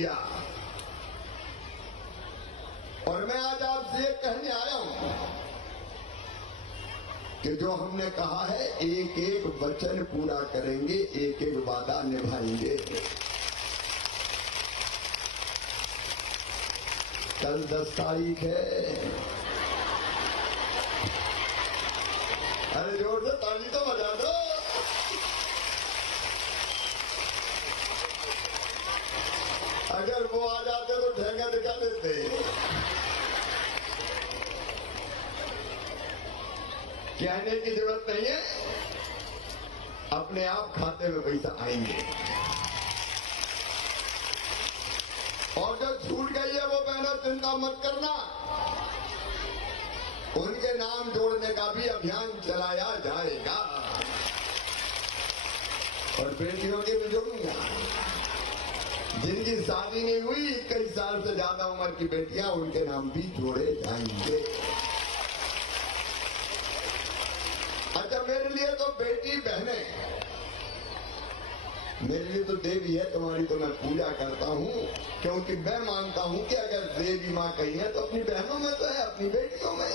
किया। और मैं आज आपसे ये कहने आया हूं कि जो हमने कहा है एक एक वचन पूरा करेंगे, एक एक वादा निभाएंगे। कल 10 तारीख है। अरे जोर से ताली तो बजा दो। अगर वो आ जाते तो ठेंगा दिखा देते। कहने की जरूरत नहीं है, अपने आप खाते में पैसा आएंगे। और जो छूट गई है वो बहनों चिंता मत करना, उनके नाम जोड़ने का भी अभियान चलाया जाएगा। और बेटियों के भी जोड़ूंगा, जिनकी शादी नहीं हुई 21 साल से ज्यादा उम्र की बेटियां, उनके नाम भी जोड़े जाएंगे। अच्छा, मेरे लिए तो बेटी बहनें, मेरे लिए तो देवी है, तुम्हारी तो मैं पूजा करता हूं, क्योंकि मैं मानता हूं कि अगर देवी मां कही है तो अपनी बहनों में तो है, अपनी बेटियों में।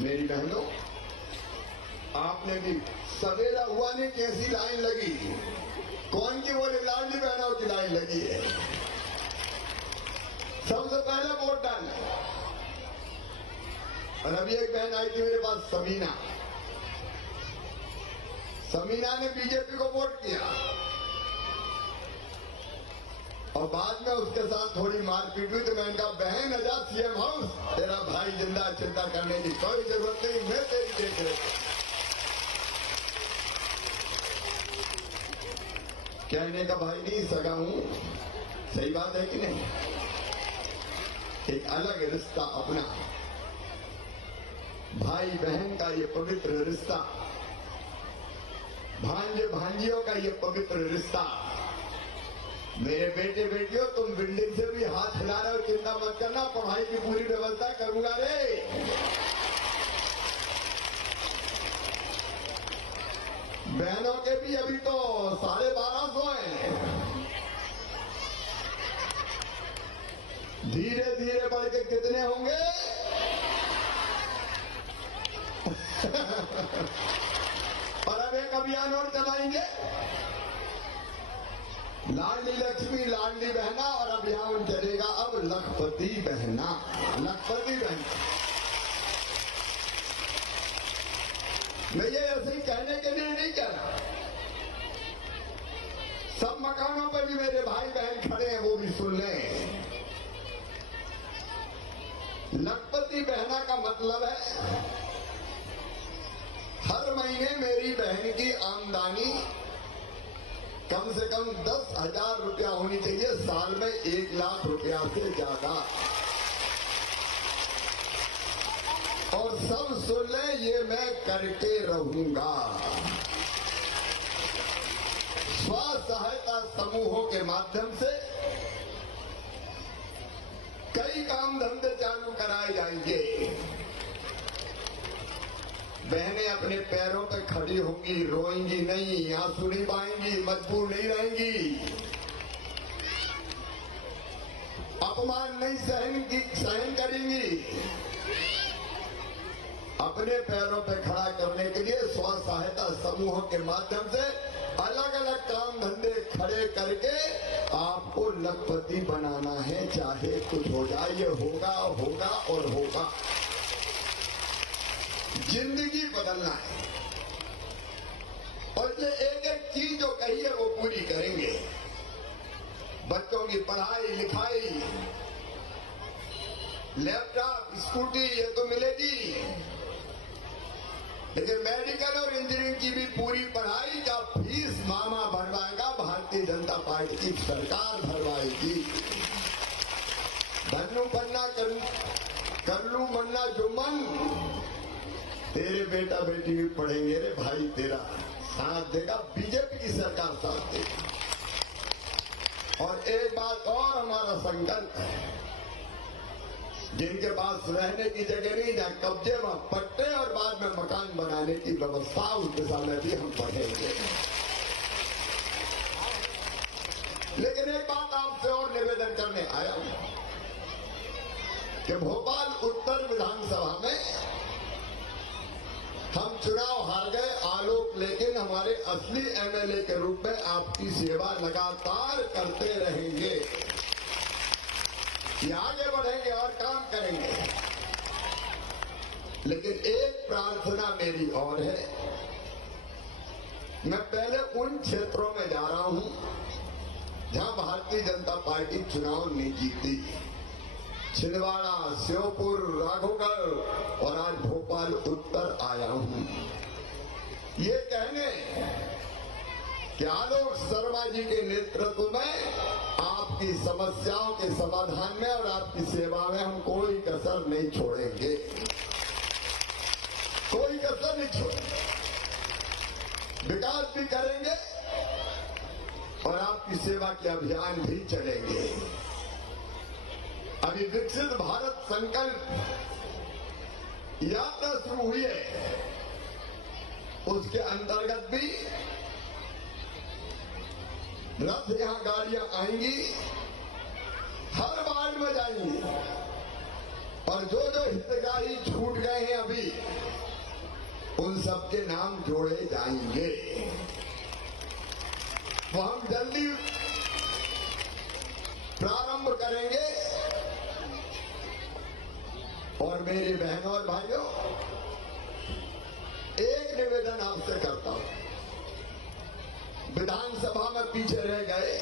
मेरी बहनों, आपने भी सवेरा हुआ नहीं कैसी लाइन लगी, कौन की बोले लाडली बहनों की लाइन लगी है। सबसे पहले वोट डालना। और अभी एक बहन आई थी मेरे पास, समीना ने बीजेपी को वोट किया और बाद में उसके साथ थोड़ी मारपीट हुई। तो मैंने कहा बहन आजा सीएम हाउस, तेरा भाई जिंदा, चिंता करने की कोई जरूरत नहीं, मैं तेरी देख रेख। कहने का भाई नहीं सगा हूं, सही बात है कि नहीं। एक अलग रिश्ता अपना, भाई बहन का ये पवित्र रिश्ता, भांजे भांजियों का ये पवित्र रिश्ता। मेरे बेटे बेटियों, तुम बिल्डिंग से भी हाथ हिला रहे हो, चिंता मत करना, पढ़ाई की पूरी व्यवस्था करूंगा रे। बहनों के भी अभी तो 1250 हैं, धीरे धीरे बढ़ के कितने होंगे? और अब एक अभियान और चलाएंगे, लाडली लक्ष्मी लाडली बहना, और अभियान चलेगा अब लखपति बहना, लखपति बहना। मैं ये ऐसे ही कहने के लिए नहीं कह रहा, सब मकानों पर भी मेरे भाई बहन खड़े हैं, वो भी सुन लें। लखपति बहना का मतलब है हर महीने मेरी बहन की आमदनी कम से कम 10,000 रुपया होनी चाहिए, साल में 1 लाख रुपया से ज्यादा। और सब सुन ले, ये मैं करके रहूंगा। स्व सहायता समूहों के माध्यम से कई काम धंधे चालू कराए जाएंगे। बहनें अपने पैरों पर खड़ी होंगी, रोएंगी नहीं, आंसू नहीं पाएंगी, मजबूर नहीं रहेंगी, अपमान नहीं सहन करेंगी। अपने पैरों पर खड़ा करने के लिए स्व सहायता समूहों के माध्यम से अलग अलग काम धंधे खड़े करके आपको लखपति बनाना है, चाहे कुछ हो जाए। ये होगा होगा और होगा, जिंदगी बदलना है। और ये एक एक चीज जो कही है वो पूरी करेंगे। बच्चों की पढ़ाई लिखाई, लैपटॉप, स्कूटी, ये तो मिलेगी, लेकिन मेडिकल और इंजीनियरिंग की भी पूरी पढ़ाई का फीस मामा भरवाएगा, भारतीय जनता पार्टी की सरकार भरवाएगी। बनू पन्ना कर लू मन्ना जुम्मन, तेरे बेटा बेटी भी पढ़ेंगे रे भाई, तेरा साथ देगा, बीजेपी की सरकार साथ देगी। और एक बात और हमारा संकल्प है, जिनके पास रहने की जगह नहीं, जहाँ कब्जे वहां पट्टे और बाद में मकान बनाने की व्यवस्था, उस दिशा में भी हम बढ़ेंगे। लेकिन एक बात आपसे और निवेदन करने आया हूं कि भोपाल उत्तर विधानसभा में हम चुनाव हार गए आलोक, लेकिन हमारे असली एमएलए के रूप में आपकी सेवा लगातार करते रहेंगे, ये आगे बढ़ेंगे और काम करेंगे। लेकिन एक प्रार्थना मेरी और है, मैं पहले उन क्षेत्रों में जा रहा हूं जहां भारतीय जनता पार्टी चुनाव नहीं जीती, छिंदवाड़ा, श्योपुर, राघोगढ़ और आज भोपाल उत्तर आया हूं ये कहने कि आलोक शर्मा जी के नेतृत्व में आपकी समस्याओं के समाधान में और आपकी सेवा में हम कोई कसर नहीं छोड़ेंगे, कोई कसर नहीं छोड़ेंगे, विकास भी करेंगे और आपकी सेवा के अभियान भी चलेंगे। अभी विकसित भारत संकल्प यात्रा शुरू हुई है, उसके अंतर्गत भी रथ यहां गाड़ियां आएंगी, हर वार्ड में जाएंगी और जो जो हितग्राही छूट गए हैं अभी उन सबके नाम जोड़े जाएंगे। वो हम जल्दी प्रारंभ करेंगे। और मेरी बहनों और भाइयों, एक निवेदन आपसे करता हूं, विधानसभा में पीछे रह गए,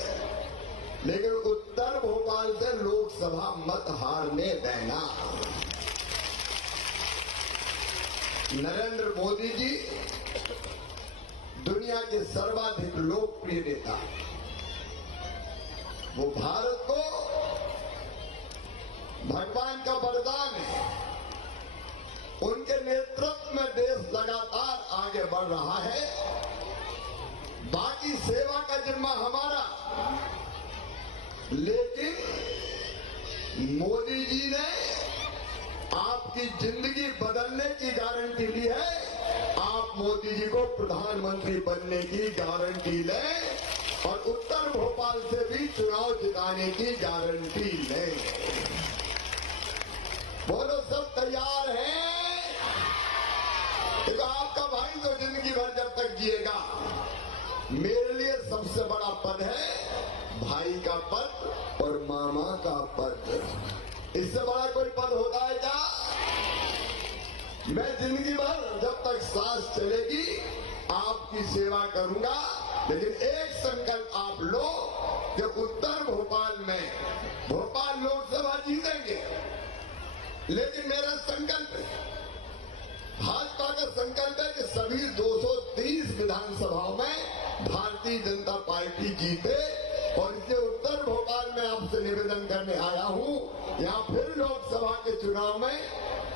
लेकिन उत्तर भोपाल से लोकसभा मत हारने देना। नरेंद्र मोदी जी दुनिया के सर्वाधिक लोकप्रिय नेता, वो भारत को भगवान का वरदान है, उनके नेतृत्व में देश लगातार आगे बढ़ रहा है। बाकी सेवा का जिम्मा हमारा, लेकिन मोदी जी ने आपकी जिंदगी बदलने की गारंटी ली है। आप मोदी जी को प्रधानमंत्री बनने की गारंटी लें और उत्तर भोपाल से भी चुनाव जिताने की गारंटी लें। बोलो सब तैयार हैं? देखो, आपका भाई तो जिंदगी भर जब तक जिएगा, मेरे लिए सबसे बड़ा पद है भाई का पद और मामा का पद। इससे बड़ा कोई पद होता है क्या? मैं जिंदगी भर जब तक सांस चलेगी आपकी सेवा करूंगा, लेकिन एक संकल्प आप लो कि उत्तर भोपाल में भोपाल लोकसभा जीतेंगे, लेकिन मेरा संकल्प है, भाजपा का संकल्प है कि सभी 230 विधानसभाओं में भारतीय जनता पार्टी जीते। और इसलिए उत्तर भोपाल में आपसे निवेदन करने आया हूं, यहां फिर लोकसभा के चुनाव में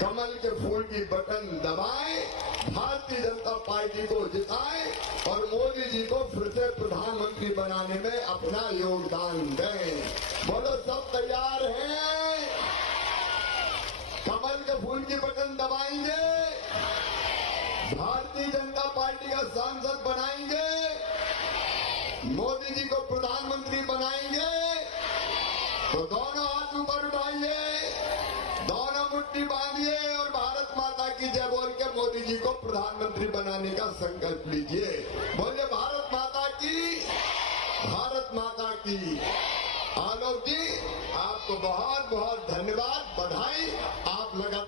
कमल के फूल की बटन दबाएं, भारतीय जनता पार्टी को जिताएं और मोदी जी को फिर से प्रधानमंत्री बनाने में अपना योगदान दें। बोलो सब तैयार हैं? कमल के फूल की बटन दबाएंगे, भारतीय जनता पार्टी का सांसद बनाएंगे, मोदी जी को प्रधानमंत्री बनाएंगे। तो दोनों हाथ ऊपर उठाइए, दोनों मुट्ठी बांधिए और भारत माता की जय बोल के मोदी जी को प्रधानमंत्री बनाने का संकल्प लीजिए। बोलिए भारत माता की, भारत माता की। आलोक जी, आपको बहुत बहुत धन्यवाद, बधाई। आप लगा